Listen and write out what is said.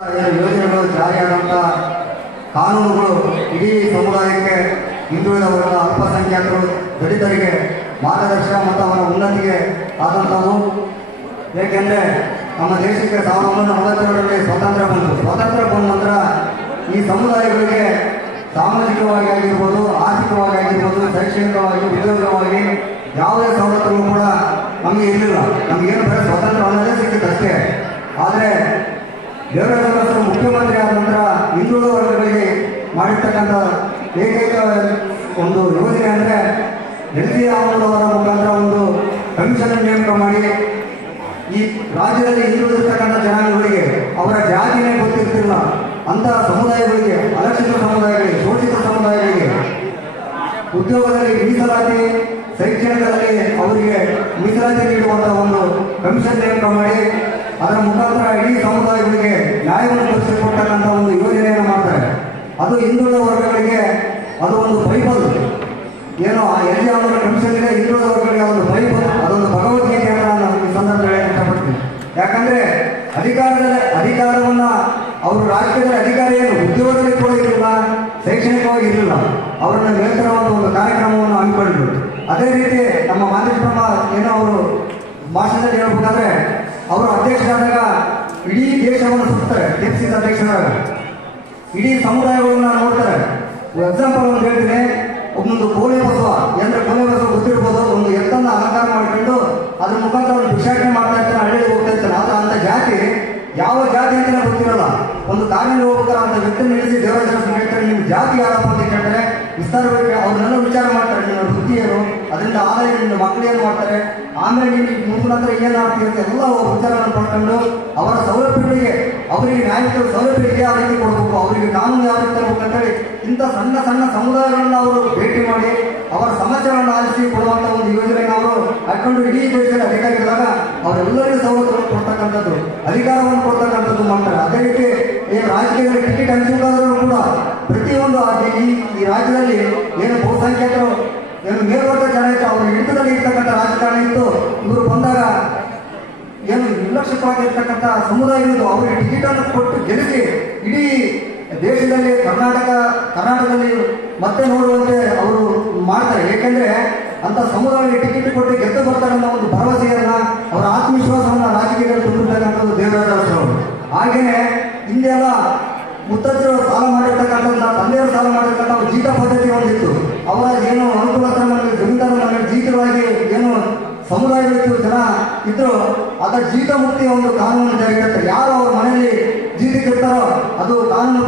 ಯೋಜನೆಗಳು ಜಾರಿಯಾದಂಥ ಕಾನೂನುಗಳು ಇಡೀ ಸಮುದಾಯಕ್ಕೆ ಹಿಂದುಳಿದ ವರ್ಗ ಅಲ್ಪಸಂಖ್ಯಾತರು ದಲಿತರಿಗೆ ಮಾರ್ಗದರ್ಶನ ಮತ್ತು ಅವರ ಉನ್ನತಿಗೆ ಆದಂಥವು. ಏಕೆಂದರೆ ನಮ್ಮ ದೇಶಕ್ಕೆ 1947ರಲ್ಲಿ ಸ್ವಾತಂತ್ರ್ಯ ಬಂದ ನಂತರ ಈ ಸಮುದಾಯಗಳಿಗೆ ಸಾಮಾಜಿಕವಾಗಿ ಆಗಿರ್ಬೋದು, ಆರ್ಥಿಕವಾಗಿ ಆಗಿರ್ಬೋದು, ಶೈಕ್ಷಣಿಕವಾಗಿ, ಉದ್ಯೋಗವಾಗಿ ಯಾವುದೇ ಸವಲತ್ತುಗಳು ಕೂಡ ನಮಗೆ ಇರಲಿಲ್ಲ. ನಮಗೇನು ಬರೀ ಸ್ವಾತಂತ್ರ್ಯ ಅನ್ನೋದೇ ಸಿಕ್ಕಿತ್ತಷ್ಟೇ. ಆದರೆ ದೇವೇಗೌಡರು ಮುಖ್ಯಮಂತ್ರಿ ಆದ ನಂತರ ಹಿಂದುಳಿದ ವರ್ಗಗಳಿಗೆ ಮಾಡಿರ್ತಕ್ಕಂಥ ಏಕೈಕ ಒಂದು ಯೋಜನೆ ಅಂದರೆ ಎಲ್.ಸಿ. ಅವರ ಮುಖಾಂತರ ಒಂದು ಕಮಿಷನ್ ನೇಮಕ ಮಾಡಿ ಈ ರಾಜ್ಯದಲ್ಲಿ ಹಿಂದುಳಿದಿರ್ತಕ್ಕಂಥ ಜನಾಂಗಗಳಿಗೆ ಅವರ ಜಾತಿನೇ ಗೊತ್ತಿರ್ತಿಲ್ಲ ಅಂತ ಸಮುದಾಯಗಳಿಗೆ, ಅಲಕ್ಷಿತ ಸಮುದಾಯಗಳಿಗೆ, ಶೋಷಿತ ಸಮುದಾಯಗಳಿಗೆ ಉದ್ಯೋಗದಲ್ಲಿ ಮೀಸಲಾತಿ, ಶೈಕ್ಷಣಿಕದಲ್ಲಿ ಅವರಿಗೆ ಮೀಸಲಾತಿ ನೀಡುವಂಥ ಒಂದು ಕಮಿಷನ್ ನೇಮಕ ಮಾಡಿ ಅದರ ಮುಖಾಂತರ ಇಡೀ ಸಮುದಾಯಗಳಿಗೆ ನ್ಯಾಯವನ್ನು ದೊರಕಿಸಿಕೊಡ್ತಕ್ಕಂಥ ಒಂದು ಯೋಜನೆಯನ್ನು ಮಾಡ್ತಾರೆ. ಅದು ಹಿಂದುಳಿದ ವರ್ಗಗಳಿಗೆ ಅದು ಒಂದು ಬೈಬಲ್. ಏನೋ ಆ ಎಲ್ಲಿ ಅವರ ಕಮಿಷನ್ ಇದೆ, ಹಿಂದುಳಿದ ವರ್ಗಗಳಿಗೆ ಒಂದು ಬೈಬಲ್, ಅದೊಂದು ಭಗವದ್ಗೀತೆಯನ್ನು ನಾನು ಈ ಸಂದರ್ಭದಲ್ಲಿ ಇಷ್ಟಪಡ್ತೀನಿ. ಯಾಕಂದ್ರೆ ಅಧಿಕಾರವನ್ನ ಅವರು ರಾಜಕೀಯದ ಅಧಿಕಾರ ಏನು ಉದ್ಯೋಗದಲ್ಲಿ ಕೂಡ ಇರಲಿಲ್ಲ, ಶೈಕ್ಷಣಿಕವಾಗಿ ಇರಲಿಲ್ಲ. ಅವರನ್ನು ನಿರಂತರವಾದ ಒಂದು ಕಾರ್ಯಕ್ರಮವನ್ನು ಹಮ್ಮಿಕೊಂಡ್ರು. ಅದೇ ರೀತಿ ನಮ್ಮ ಮಾದೇಶ್ವರಮ್ಮ ಏನೋ ಅವರು ಭಾಷಣದಲ್ಲಿ ಹೇಳ್ಬೇಕಾದ್ರೆ ಅವರು ಅಧ್ಯಕ್ಷರಾದಾಗ ಇಡೀ ದೇಶವನ್ನು ಸುತ್ತಾರೆ. ದೇಶದ ಅಧ್ಯಕ್ಷರಾಗ ಇಡೀ ಸಮುದಾಯಗಳನ್ನ ನೋಡ್ತಾರೆ. ಎಕ್ಸಾಂಪಲ್ ಒಂದು ಹೇಳ್ತೀನಿ. ಒಬ್ಬೊಂದು ಕೋಲೆ ಬಸವ ಅಂದ್ರೆ ಕೋಲೆ ಬಸವ ಗೊತ್ತಿರ್ಬೋದು. ಒಂದು ಎತ್ತನ್ನು ಅಲಂಕಾರ ಮಾಡಿಕೊಂಡು ಅದ್ರ ಮುಖಾಂತರ ಒಂದು ಭಿಕ್ಷಾಟನೆ ಮಾಡ್ತಾ ಇರ್ತಾನೆ, ಹಳ್ಳಿಗೆ ಹೋಗ್ತಾ ಇರ್ತಾನೆ. ಆದ್ರೆ ಅಂತ ಜಾತಿ ಯಾವ ಜಾತಿ ಅಂತಲೇ ಗೊತ್ತಿರಲ್ಲ. ಒಂದು ಕಾರಿನಲ್ಲಿ ಹೋಗ್ತಾರೆ, ಅಂತ ವ್ಯಕ್ತಿ ನಿಲ್ಲಿಸಿ ದೇವರಾಜ ಹೇಳ್ತಾರೆ, ನಿಮ್ಮ ಜಾತಿ ಯಾರಪ್ಪ ಅಂತ ಕೇಳ್ತಾರೆ. ವಿಸ್ತಾರವಾಗಿ ಅವ್ರನ್ನೆಲ್ಲ ವಿಚಾರ ಮಾಡ್ತಾರೆ. ನಿಮ್ಮ ವೃತ್ತಿ ಏನು, ಅದರಿಂದ ಆದಾಯ, ನಿಮ್ಮ ಮಕ್ಕಳು ಏನು ಮಾಡ್ತಾರೆ, ಆಮೇಲೆ ನೀವು ಮುಂದಿನ ಹತ್ರ ಏನಾಗ್ತೀರಿ ಅಂತ ಎಲ್ಲ ವಿಚಾರಗಳನ್ನು ಪಡ್ಕೊಂಡು ಅವರ ಸೌಲಭ್ಯಗಳಿಗೆ, ಅವರಿಗೆ ನ್ಯಾಯಯುತ ಸೌಲಭ್ಯ ಯಾವ ರೀತಿ ಕೊಡಬೇಕು, ಅವರಿಗೆ ಕಾನೂನು ಯಾವ ರೀತಿ ತರಬೇಕು ಅಂತೇಳಿ ಇಂಥ ಸಣ್ಣ ಸಣ್ಣ ಸಮುದಾಯಗಳನ್ನ ಅವರು ಭೇಟಿ ಮಾಡಿ ಅವರ ಸಮಸ್ಯೆಗಳನ್ನು ಆಲಿಸಿ ಕೊಡುವಂಥ ಒಂದು ಯೋಜನೆಯನ್ನು ಅವರು ಹಾಕೊಂಡು ಇಡೀ ದೇಶದ ಅಧಿಕಾರಿಗಳಾಗ ಅವರೆಲ್ಲರಿಗೂ ಸವಲತ್ತುಗಳನ್ನು ಕೊಡ್ತಕ್ಕಂಥದ್ದು, ಅಧಿಕಾರವನ್ನು ಕೊಡ್ತಕ್ಕಂಥದ್ದು ಮಾಡ್ತಾರೆ. ಅದೇ ರೀತಿ ಈ ರಾಜಕೀಯದಲ್ಲಿ ಟಿಕೆಟ್ ಹಂಚಬೇಕಾದ್ರೂ ಕೂಡ ಪ್ರತಿಯೊಂದು ಈ ರಾಜ್ಯದಲ್ಲಿ ಏನು ಬಹುಸಂಖ್ಯಾತರು ಏನು ಮೇಲ್ವರ್ಗ ಜನ ಇತ್ತು, ಅವರು ಹಿಡಿತದಲ್ಲಿ ಇರ್ತಕ್ಕಂಥ ರಾಜಕಾರಣ ಇತ್ತು. ಇವರು ಬಂದಾಗ ಏನು ನಿರ್ಲಕ್ಷಿತವಾಗಿರ್ತಕ್ಕಂಥ ಸಮುದಾಯಗಳು ಅವರಿಗೆ ಟಿಕೆಟ್ ಅನ್ನು ಕೊಟ್ಟು ಗೆಲ್ಲಿಸಿ ಇಡೀ ದೇಶದಲ್ಲಿ ಕರ್ನಾಟಕದಲ್ಲಿ ಮತ್ತೆ ನೋಡುವಂತೆ ಅವರು ಮಾಡ್ತಾರೆ. ಏಕೆಂದ್ರೆ ಅಂತ ಸಮುದಾಯಕ್ಕೆ ಟಿಕೆಟ್ ಕೊಟ್ಟು ಗೆದ್ದು ಬರ್ತಾರೆ ಅನ್ನೋ ಒಂದು ಭರವಸೆಯನ್ನ, ಅವರ ಆತ್ಮವಿಶ್ವಾಸವನ್ನ ರಾಜಕೀಯದಲ್ಲಿ ತುಂಬಿರ್ತಕ್ಕಂಥದ್ದು ದೇವರಾಜ ಅವರು. ಹಾಗೇನೆ ಹಿಂದೆಲ್ಲ ಮುತ್ತಜ್ಜರು ಸಾಲ ಮಾಡಿರ್ತಕ್ಕಂಥ, ತಂದೆಯವರು ಸಾಲ ಮಾಡಿರ್ತಕ್ಕಂಥ ಜೀತ ಪದ್ಧತಿ ಒಂದಿತ್ತು. ಅವರ ಏನು ಅನುಕೂಲತರ ಮನೆಯಲ್ಲಿ, ಜಮೀನ್ದಾರ ಮನೆಯಲ್ಲಿ ಜೀತವಾಗಿ ಏನು ಸಮುದಾಯಗಳಿತ್ತು, ಜನ ಇದ್ರು, ಅದರ ಜೀತ ಮುಕ್ತಿಯ ಒಂದು ಕಾನೂನು ಜಾರಿಗೆ ತರ್ತಾರೆ. ಯಾರು ಅವ್ರ ಮನೆಯಲ್ಲಿ ಜೀತಕ್ಕೆ ಇರ್ತಾರೋ ಅದು ಕಾನೂನು